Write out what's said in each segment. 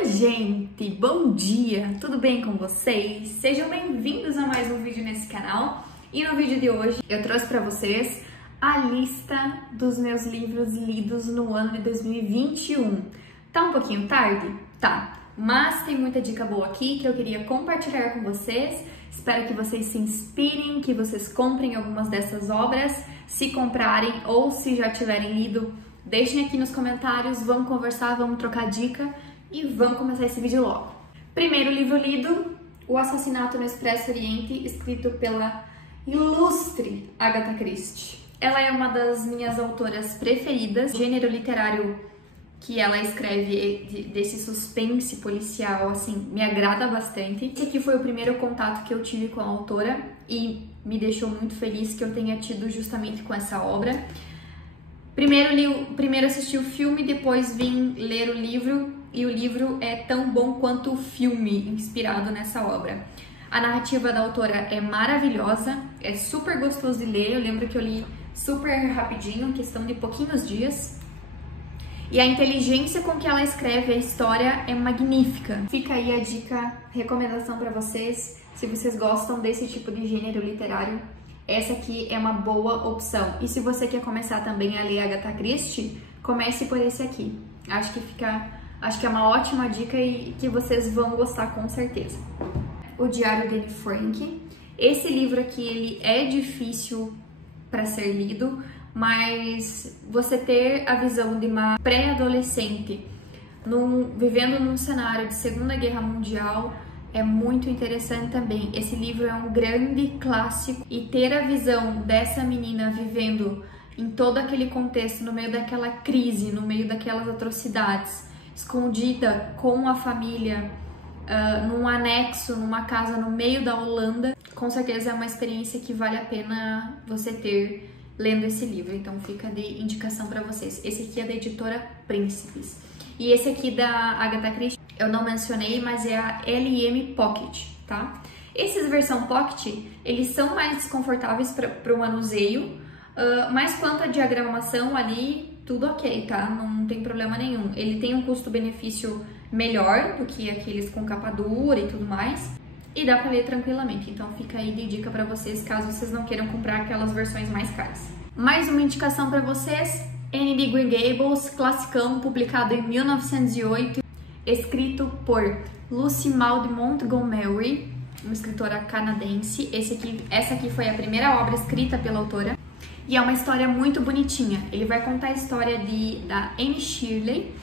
Oi gente, bom dia, tudo bem com vocês? Sejam bem-vindos a mais um vídeo nesse canal. E no vídeo de hoje eu trouxe para vocês a lista dos meus livros lidos no ano de 2021. Tá um pouquinho tarde? Tá, mas tem muita dica boa aqui que eu queria compartilhar com vocês. Espero que vocês se inspirem, que vocês comprem algumas dessas obras. Se comprarem ou se já tiverem lido, deixem aqui nos comentários, vamos conversar, vamos trocar dica e vamos começar esse vídeo logo. Primeiro livro lido, O Assassinato no Expresso Oriente, escrito pela ilustre Agatha Christie. Ela é uma das minhas autoras preferidas, gênero literário que ela escreve desse suspense policial, assim, me agrada bastante. Esse aqui foi o primeiro contato que eu tive com a autora e me deixou muito feliz que eu tenha tido justamente com essa obra. Primeiro assisti o filme, depois vim ler o livro, e o livro é tão bom quanto o filme inspirado nessa obra. A narrativa da autora é maravilhosa, é super gostoso de ler, eu lembro que eu li super rapidinho, em questão de pouquinhos dias. E a inteligência com que ela escreve a história é magnífica. Fica aí a dica, recomendação para vocês, se vocês gostam desse tipo de gênero literário, essa aqui é uma boa opção. E se você quer começar também a ler Agatha Christie, comece por esse aqui. Acho que é uma ótima dica e que vocês vão gostar com certeza. O Diário de Anne Frank. Esse livro aqui, ele é difícil para ser lido, mas você ter a visão de uma pré-adolescente vivendo num cenário de Segunda Guerra Mundial é muito interessante também. Esse livro é um grande clássico e ter a visão dessa menina vivendo em todo aquele contexto, no meio daquela crise, no meio daquelas atrocidades, escondida com a família, num anexo, numa casa no meio da Holanda, com certeza é uma experiência que vale a pena você ter lendo esse livro. Então fica de indicação para vocês. Esse aqui é da editora Príncipes. E esse aqui da Agatha Christie eu não mencionei, mas é a LM Pocket, tá? Esses versão Pocket, eles são mais desconfortáveis para o manuseio, mas quanto à diagramação ali, tudo ok, tá? Não tem problema nenhum. Ele tem um custo-benefício melhor do que aqueles com capa dura e tudo mais, e dá para ler tranquilamente. Então fica aí de dica para vocês, caso vocês não queiram comprar aquelas versões mais caras. Mais uma indicação para vocês, Anne de Green Gables, classicão, publicado em 1908, escrito por Lucy Maud Montgomery, uma escritora canadense. Essa aqui foi a primeira obra escrita pela autora e é uma história muito bonitinha. Ele vai contar a história da Anne Shirley,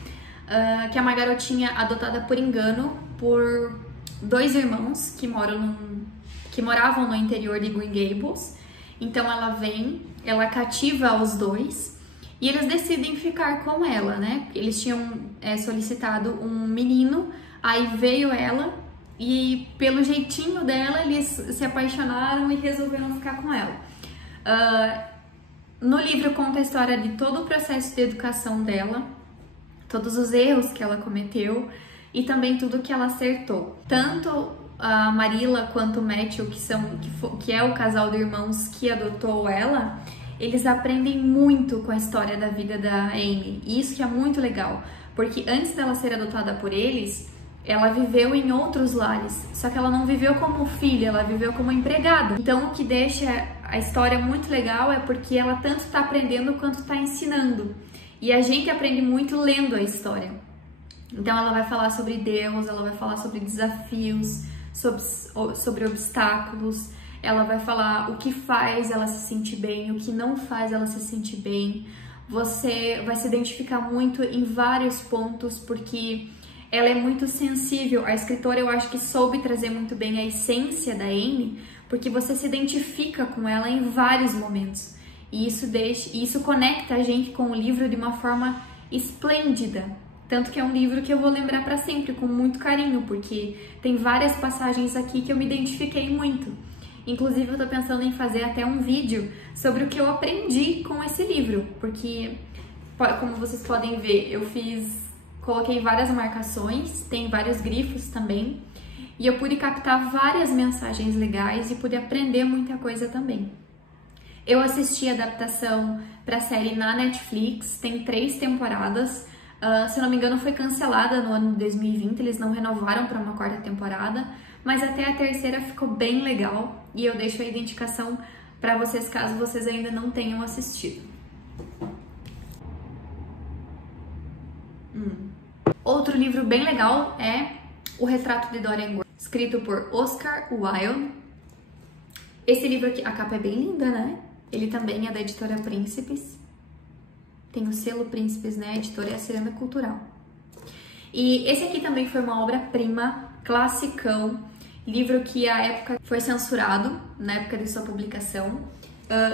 que é uma garotinha adotada por engano por dois irmãos que moravam no interior de Green Gables. Então ela cativa os dois e eles decidem ficar com ela, né? Eles tinham solicitado um menino, aí veio ela e pelo jeitinho dela eles se apaixonaram e resolveram ficar com ela. No livro conta a história de todo o processo de educação dela, todos os erros que ela cometeu e também tudo que ela acertou. Tanto a Marilla quanto o Matthew, que é o casal de irmãos que adotou ela, eles aprendem muito com a história da vida da Anne. E isso que é muito legal, porque antes dela ser adotada por eles, ela viveu em outros lares, só que ela não viveu como filha, ela viveu como empregada. Então o que deixa a história muito legal é porque ela tanto está aprendendo quanto está ensinando. E a gente aprende muito lendo a história. Então ela vai falar sobre Deus, ela vai falar sobre desafios, sobre obstáculos, ela vai falar o que faz ela se sentir bem, o que não faz ela se sentir bem. Você vai se identificar muito em vários pontos, porque ela é muito sensível. A escritora, eu acho que soube trazer muito bem a essência da Anne, porque você se identifica com ela em vários momentos. E isso conecta a gente com o livro de uma forma esplêndida. Tanto que é um livro que eu vou lembrar para sempre, com muito carinho, porque tem várias passagens aqui que eu me identifiquei muito. Inclusive, eu tô pensando em fazer até um vídeo sobre o que eu aprendi com esse livro, porque, como vocês podem ver, coloquei várias marcações, tem vários grifos também, e eu pude captar várias mensagens legais e pude aprender muita coisa também. Eu assisti a adaptação para a série na Netflix, tem 3 temporadas, Se eu não me engano, foi cancelada no ano de 2020, eles não renovaram para uma quarta temporada, mas até a terceira ficou bem legal e eu deixo a indicação para vocês caso vocês ainda não tenham assistido. Outro livro bem legal é O Retrato de Dorian Gray, escrito por Oscar Wilde. Esse livro aqui, a capa é bem linda, né? Ele também é da editora Príncipes. Tem o selo Príncipes, né? A editora é a Cerâmica Cultural. E esse aqui também foi uma obra-prima, classicão, livro que à época foi censurado, na época de sua publicação.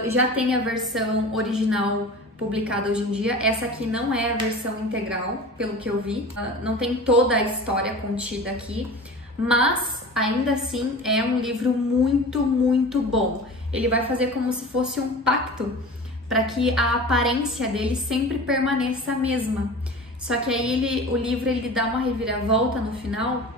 Já tem a versão original publicada hoje em dia. Essa aqui não é a versão integral, pelo que eu vi. Não tem toda a história contida aqui, mas ainda assim é um livro muito, muito bom. Ele vai fazer como se fosse um pacto para que a aparência dele sempre permaneça a mesma. Só que aí o livro ele dá uma reviravolta no final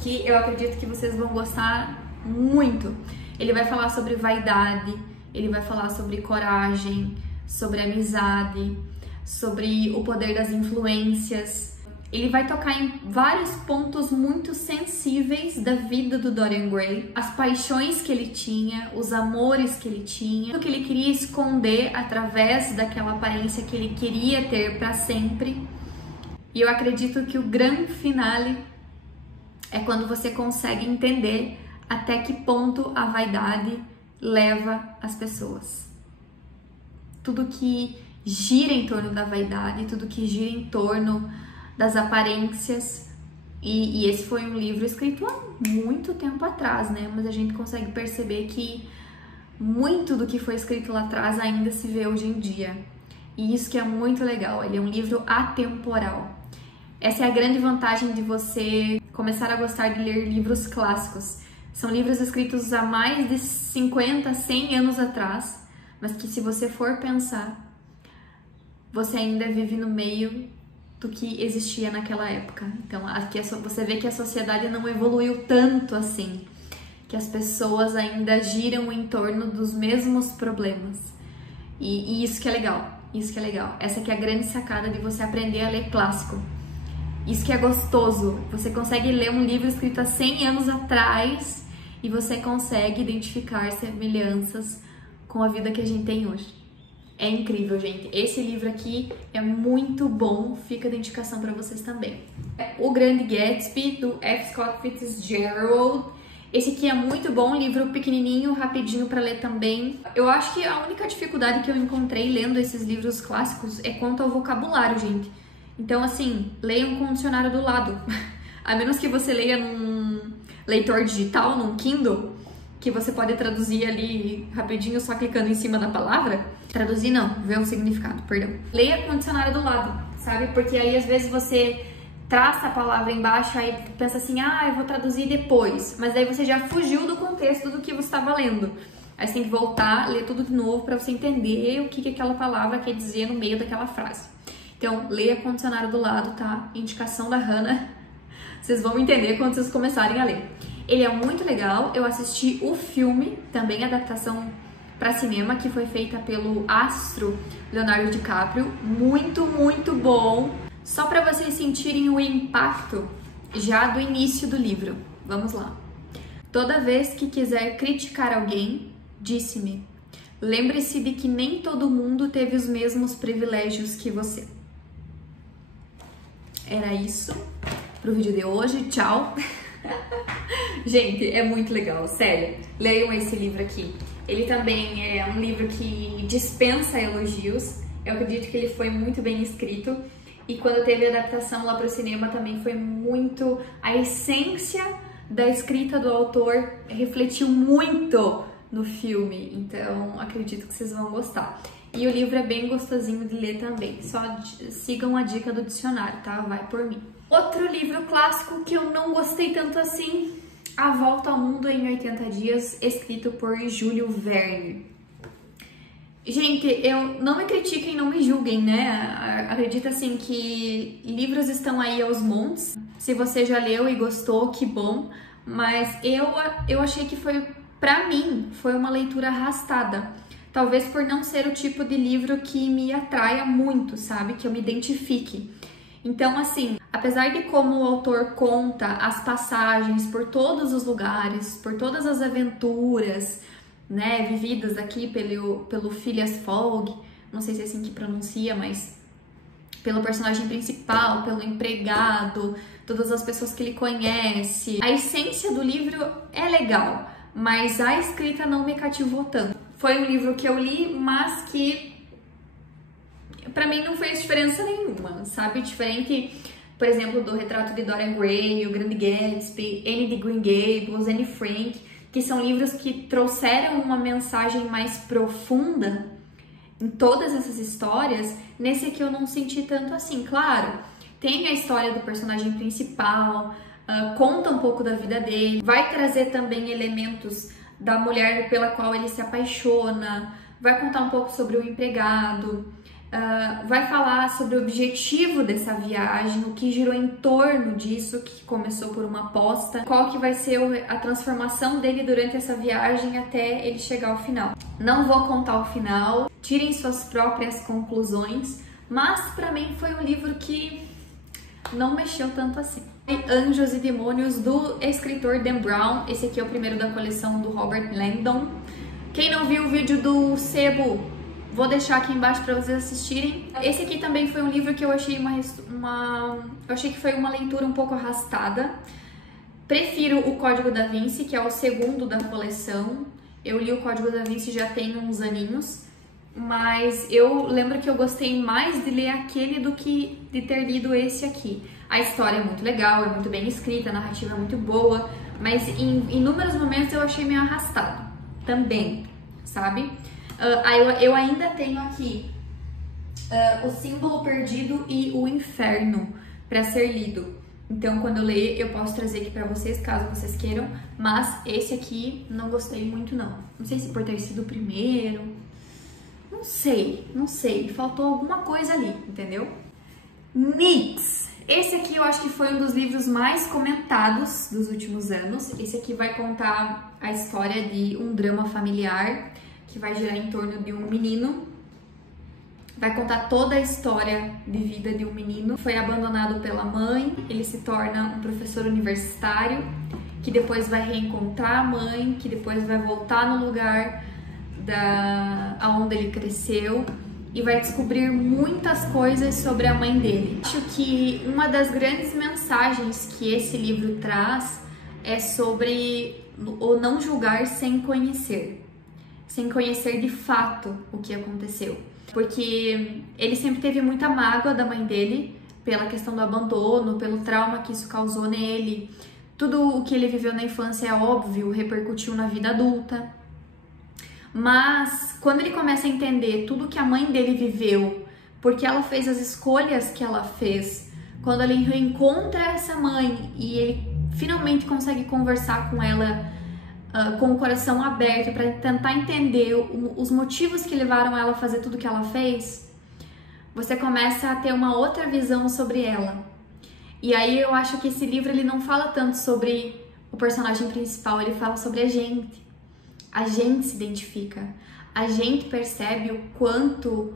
que eu acredito que vocês vão gostar muito. Ele vai falar sobre vaidade, ele vai falar sobre coragem, sobre amizade, sobre o poder das influências. Ele vai tocar em vários pontos muito sensíveis da vida do Dorian Gray, as paixões que ele tinha, os amores que ele tinha, o que ele queria esconder através daquela aparência que ele queria ter para sempre. E eu acredito que o grande finale é quando você consegue entender até que ponto a vaidade leva as pessoas. Tudo que gira em torno da vaidade, tudo que gira em torno das aparências, e esse foi um livro escrito há muito tempo atrás, né? Mas a gente consegue perceber que muito do que foi escrito lá atrás ainda se vê hoje em dia. E isso que é muito legal, ele é um livro atemporal. Essa é a grande vantagem de você começar a gostar de ler livros clássicos. São livros escritos há mais de 50, 100 anos atrás, mas que se você for pensar, você ainda vive no meio do que existia naquela época. Então, aqui você vê que a sociedade não evoluiu tanto assim, que as pessoas ainda giram em torno dos mesmos problemas. E isso que é legal, isso que é legal. Essa que é a grande sacada de você aprender a ler clássico. Isso que é gostoso, você consegue ler um livro escrito há 100 anos atrás e você consegue identificar semelhanças com a vida que a gente tem hoje. É incrível, gente. Esse livro aqui é muito bom, fica de indicação para vocês também. O Grande Gatsby, do F. Scott Fitzgerald. Esse aqui é muito bom, livro pequenininho, rapidinho para ler também. Eu acho que a única dificuldade que eu encontrei lendo esses livros clássicos é quanto ao vocabulário, gente. Então, assim, leiam com o dicionário do lado. A menos que você leia num leitor digital, num Kindle, que você pode traduzir ali rapidinho só clicando em cima da palavra. Traduzir não, ver o significado, perdão. Leia com o dicionário do lado, sabe? Porque aí às vezes você traça a palavra embaixo, aí pensa assim, eu vou traduzir depois. Mas daí você já fugiu do contexto do que você estava lendo. Aí você tem que voltar, ler tudo de novo para você entender o que aquela palavra quer dizer no meio daquela frase. Então, leia com o dicionário do lado, tá? Indicação da Hannah. Vocês vão entender quando vocês começarem a ler. Ele é muito legal, eu assisti o filme, também adaptação para cinema, que foi feita pelo astro Leonardo DiCaprio. Muito, muito bom. Só para vocês sentirem o impacto já do início do livro. Vamos lá. Toda vez que quiser criticar alguém, disse-me, lembre-se de que nem todo mundo teve os mesmos privilégios que você. Era isso pro vídeo de hoje. Tchau! Gente, é muito legal, sério. Leiam esse livro aqui. Ele também é um livro que dispensa elogios. Eu acredito que ele foi muito bem escrito. E quando teve a adaptação lá pro cinema também foi muito... A essência da escrita do autor refletiu muito no filme. Então, acredito que vocês vão gostar. E o livro é bem gostosinho de ler também. Só sigam a dica do dicionário, tá? Vai por mim. Outro livro clássico que eu não gostei tanto assim, A Volta ao Mundo em 80 Dias, escrito por Júlio Verne. Gente, eu não me critiquem, não me julguem, né? Acredito assim que livros estão aí aos montes. Se você já leu e gostou, que bom. Mas eu achei que foi, pra mim, foi uma leitura arrastada. talvez por não ser o tipo de livro que me atraia muito, sabe? Que eu me identifique. Então, assim, apesar de como o autor conta as passagens por todos os lugares, por todas as aventuras, né, vividas aqui pelo Phileas Fogg, não sei se é assim que pronuncia, mas pelo personagem principal, pelo empregado, todas as pessoas que ele conhece. A essência do livro é legal, mas a escrita não me cativou tanto. Foi um livro que eu li, mas que pra mim não fez diferença nenhuma, sabe? Diferente, por exemplo, do Retrato de Dorian Gray, O Grande Gatsby, Anne de Green Gables, Anne Frank, que são livros que trouxeram uma mensagem mais profunda em todas essas histórias. Nesse aqui eu não senti tanto assim. Claro, tem a história do personagem principal, conta um pouco da vida dele, vai trazer também elementos da mulher pela qual ele se apaixona, vai contar um pouco sobre o empregado, vai falar sobre o objetivo dessa viagem, o que girou em torno disso, que começou por uma aposta, qual que vai ser a transformação dele durante essa viagem até ele chegar ao final. Não vou contar o final, tirem suas próprias conclusões, mas pra mim foi um livro que não mexeu tanto assim. Anjos e Demônios, do escritor Dan Brown. Esse aqui é o primeiro da coleção do Robert Langdon. Quem não viu o vídeo do Sebo, vou deixar aqui embaixo para vocês assistirem. Esse aqui também foi um livro que eu achei eu achei que foi uma leitura um pouco arrastada. Prefiro o Código da Vinci, que é o segundo da coleção. Eu li o Código da Vinci já tem uns aninhos, mas eu lembro que eu gostei mais de ler aquele do que de ter lido esse aqui. A história é muito legal, é muito bem escrita, a narrativa é muito boa, mas em inúmeros momentos eu achei meio arrastado também, sabe? Eu ainda tenho aqui O Símbolo Perdido e O Inferno para ser lido. Então, quando eu ler, eu posso trazer aqui pra vocês, caso vocês queiram. Mas esse aqui não gostei muito, não. Não sei se por ter sido o primeiro. Não sei. Faltou alguma coisa ali, entendeu? Nix. Esse aqui eu acho que foi um dos livros mais comentados dos últimos anos. Esse aqui vai contar a história de um drama familiar que vai girar em torno de um menino. Vai contar toda a história de vida de um menino. Foi abandonado pela mãe, ele se torna um professor universitário, que depois vai reencontrar a mãe, que depois vai voltar no lugar aonde ele cresceu e vai descobrir muitas coisas sobre a mãe dele. Acho que uma das grandes mensagens que esse livro traz é sobre o não julgar sem conhecer de fato o que aconteceu. Porque ele sempre teve muita mágoa da mãe dele pela questão do abandono, pelo trauma que isso causou nele. Tudo o que ele viveu na infância, é óbvio, repercutiu na vida adulta. Mas quando ele começa a entender tudo que a mãe dele viveu, porque ela fez as escolhas que ela fez, quando ele reencontra essa mãe e ele finalmente consegue conversar com ela com o coração aberto para tentar entender os motivos que levaram ela a fazer tudo que ela fez, você começa a ter uma outra visão sobre ela. E aí eu acho que esse livro ele não fala tanto sobre o personagem principal, ele fala sobre a gente. A gente se identifica, a gente percebe o quanto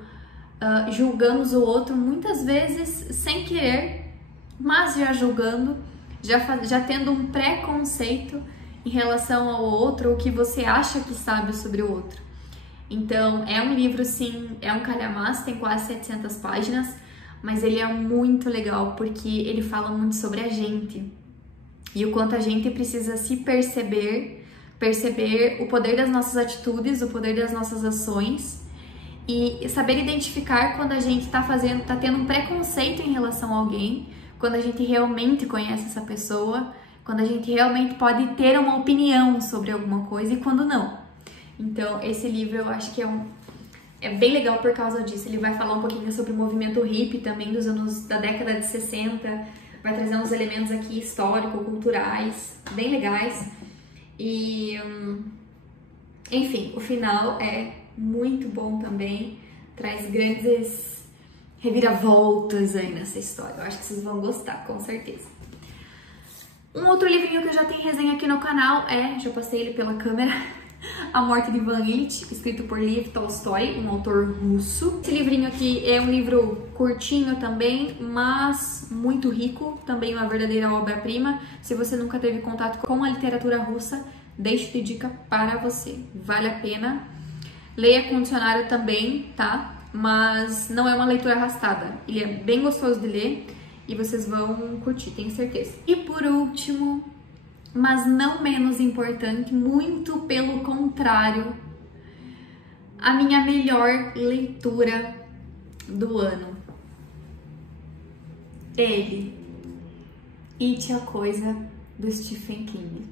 julgamos o outro, muitas vezes sem querer, mas já julgando, já tendo um preconceito em relação ao outro, o que você acha que sabe sobre o outro. Então, é um livro, sim, é um calhamaço, tem quase 700 páginas, mas ele é muito legal porque ele fala muito sobre a gente e o quanto a gente precisa se perceber o poder das nossas atitudes, o poder das nossas ações e saber identificar quando a gente tá tendo um preconceito em relação a alguém, quando a gente realmente conhece essa pessoa, quando a gente realmente pode ter uma opinião sobre alguma coisa e quando não. Então, esse livro eu acho que é bem legal por causa disso. Ele vai falar um pouquinho sobre o movimento hippie também da década de 60, vai trazer uns elementos aqui históricos, culturais, bem legais. E, enfim, o final é muito bom também, traz grandes reviravoltas aí nessa história. Eu acho que vocês vão gostar, com certeza. Um outro livrinho que eu já tenho resenha aqui no canal já passei ele pela câmera, A Morte de Ivan Ilitch, escrito por Lev Tolstói, um autor russo. Esse livrinho aqui é um livro curtinho também, mas muito rico, também uma verdadeira obra-prima. Se você nunca teve contato com a literatura russa, deixo de dica para você, vale a pena. Leia com dicionário também, tá? Mas não é uma leitura arrastada, ele é bem gostoso de ler e vocês vão curtir, tenho certeza. E por último, mas não menos importante, muito pelo contrário, a minha melhor leitura do ano. Ele, It, a Coisa, do Stephen King.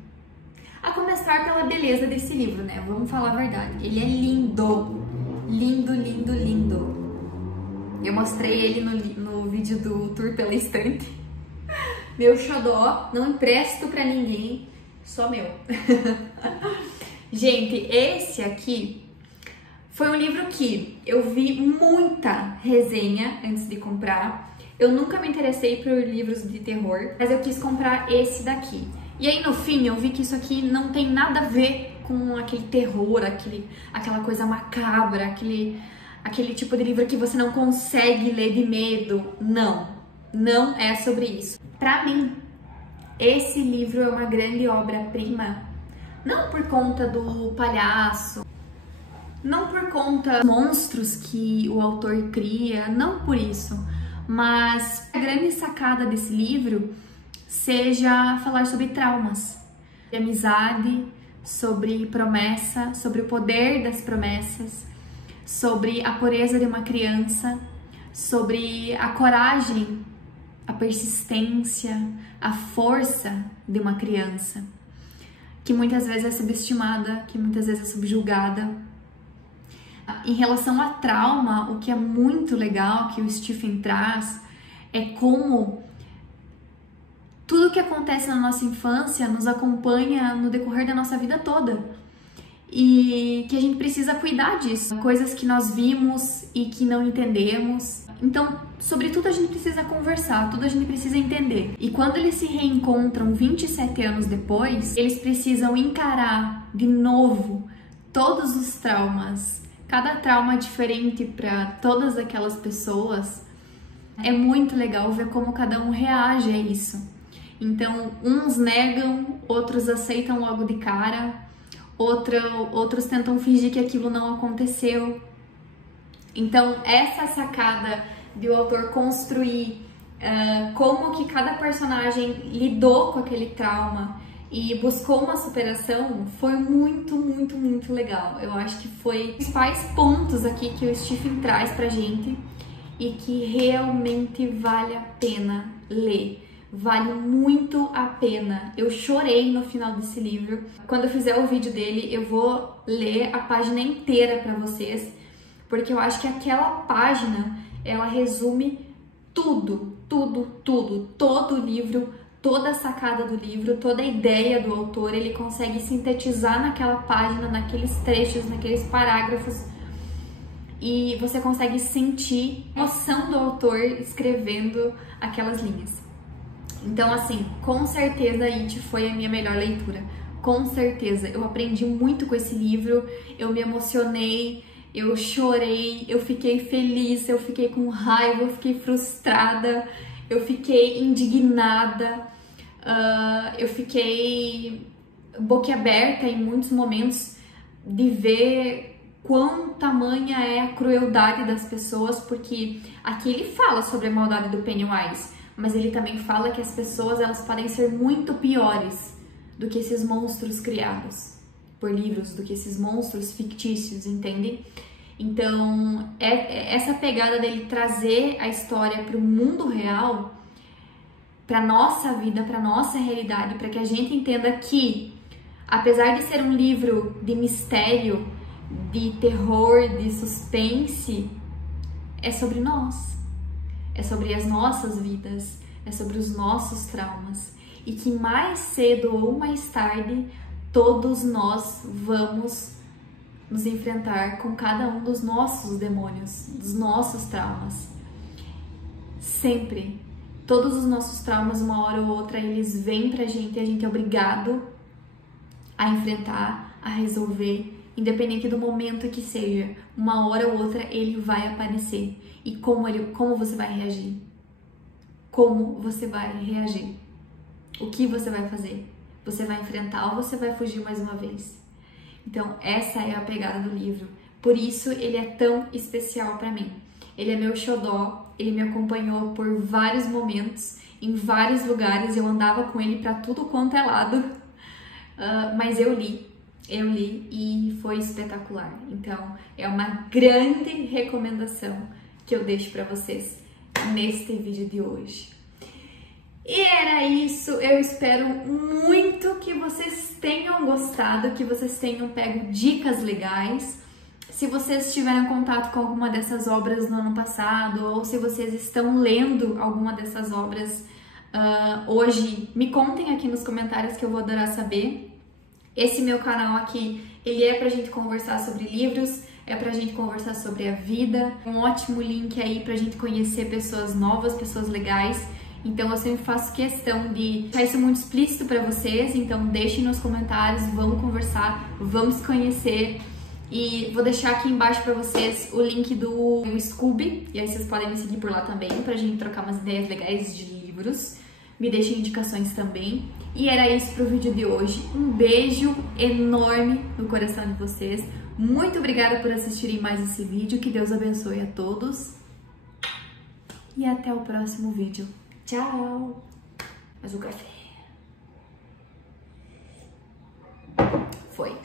A começar pela beleza desse livro, né? Vamos falar a verdade. Ele é lindo. Lindo, lindo, lindo. Eu mostrei ele no vídeo do tour pela estante. Meu xodó, não empresto pra ninguém, só meu. Gente, esse aqui foi um livro que eu vi muita resenha antes de comprar. Eu nunca me interessei por livros de terror, mas eu quis comprar esse daqui. E aí no fim eu vi que isso aqui não tem nada a ver com aquele terror, aquela coisa macabra, aquele tipo de livro que você não consegue ler de medo. Não, não é sobre isso. Pra mim, esse livro é uma grande obra-prima, não por conta do palhaço, não por conta dos monstros que o autor cria, não por isso, mas a grande sacada desse livro seja falar sobre traumas, de amizade, sobre promessa, sobre o poder das promessas, sobre a pureza de uma criança, sobre a coragem, a persistência, a força de uma criança, que muitas vezes é subestimada, que muitas vezes é subjugada. Em relação a trauma, o que é muito legal que o Stephen traz é como tudo que acontece na nossa infância nos acompanha no decorrer da nossa vida toda e que a gente precisa cuidar disso, coisas que nós vimos e que não entendemos. Então, sobre tudo a gente precisa conversar, tudo a gente precisa entender. E quando eles se reencontram 27 anos depois, eles precisam encarar de novo todos os traumas, cada trauma é diferente para todas aquelas pessoas. É muito legal ver como cada um reage a isso. Então, uns negam, outros aceitam logo de cara, outros tentam fingir que aquilo não aconteceu. Então, essa sacada de o autor construir como que cada personagem lidou com aquele trauma e buscou uma superação foi muito, muito, muito legal. Eu acho que foi os principais pontos aqui que o Stephen traz pra gente e que realmente vale a pena ler. Vale muito a pena. Eu chorei no final desse livro. Quando eu fizer o vídeo dele, eu vou ler a página inteira pra vocês, porque eu acho que aquela página, ela resume tudo, tudo, tudo, todo o livro, toda a sacada do livro, toda a ideia do autor, ele consegue sintetizar naquela página, naqueles trechos, naqueles parágrafos, e você consegue sentir a emoção do autor escrevendo aquelas linhas. Então, assim, com certeza It foi a minha melhor leitura, com certeza. Eu aprendi muito com esse livro, eu me emocionei, eu chorei, eu fiquei feliz, eu fiquei com raiva, eu fiquei frustrada, eu fiquei indignada, eu fiquei boquiaberta em muitos momentos de ver quão tamanha é a crueldade das pessoas, porque aqui ele fala sobre a maldade do Pennywise, mas ele também fala que as pessoas elas podem ser muito piores do que esses monstros criados por livros, do que esses monstros fictícios, entende? Então, essa pegada dele trazer a história para o mundo real, para nossa vida, para nossa realidade, para que a gente entenda que, apesar de ser um livro de mistério, de terror, de suspense, é sobre nós. É sobre as nossas vidas, é sobre os nossos traumas. E que mais cedo ou mais tarde, todos nós vamos nos enfrentar com cada um dos nossos demônios, dos nossos traumas. Sempre. Todos os nossos traumas, uma hora ou outra, eles vêm pra gente e a gente é obrigado a enfrentar, a resolver, independente do momento que seja. Uma hora ou outra ele vai aparecer. E como você vai reagir? Como você vai reagir? O que você vai fazer? Você vai enfrentar ou você vai fugir mais uma vez? Então, essa é a pegada do livro. Por isso, ele é tão especial para mim. Ele é meu xodó, ele me acompanhou por vários momentos, em vários lugares. Eu andava com ele para tudo quanto é lado. Mas eu li e foi espetacular. Então, é uma grande recomendação que eu deixo para vocês neste vídeo de hoje. E era isso, eu espero muito que vocês tenham gostado, que vocês tenham pego dicas legais. Se vocês tiveram contato com alguma dessas obras no ano passado, ou se vocês estão lendo alguma dessas obras hoje, me contem aqui nos comentários que eu vou adorar saber. Esse meu canal aqui, ele é pra gente conversar sobre livros, é pra gente conversar sobre a vida, um ótimo link aí pra gente conhecer pessoas novas, pessoas legais. Então eu sempre faço questão de deixar isso muito explícito para vocês, então deixem nos comentários, vamos conversar, vamos conhecer. E vou deixar aqui embaixo para vocês o link do Scooby, e aí vocês podem me seguir por lá também, pra gente trocar umas ideias legais de livros. Me deixem indicações também. E era isso pro vídeo de hoje. Um beijo enorme no coração de vocês. Muito obrigada por assistirem mais esse vídeo, que Deus abençoe a todos. E até o próximo vídeo. Tchau! Mas o café... Foi.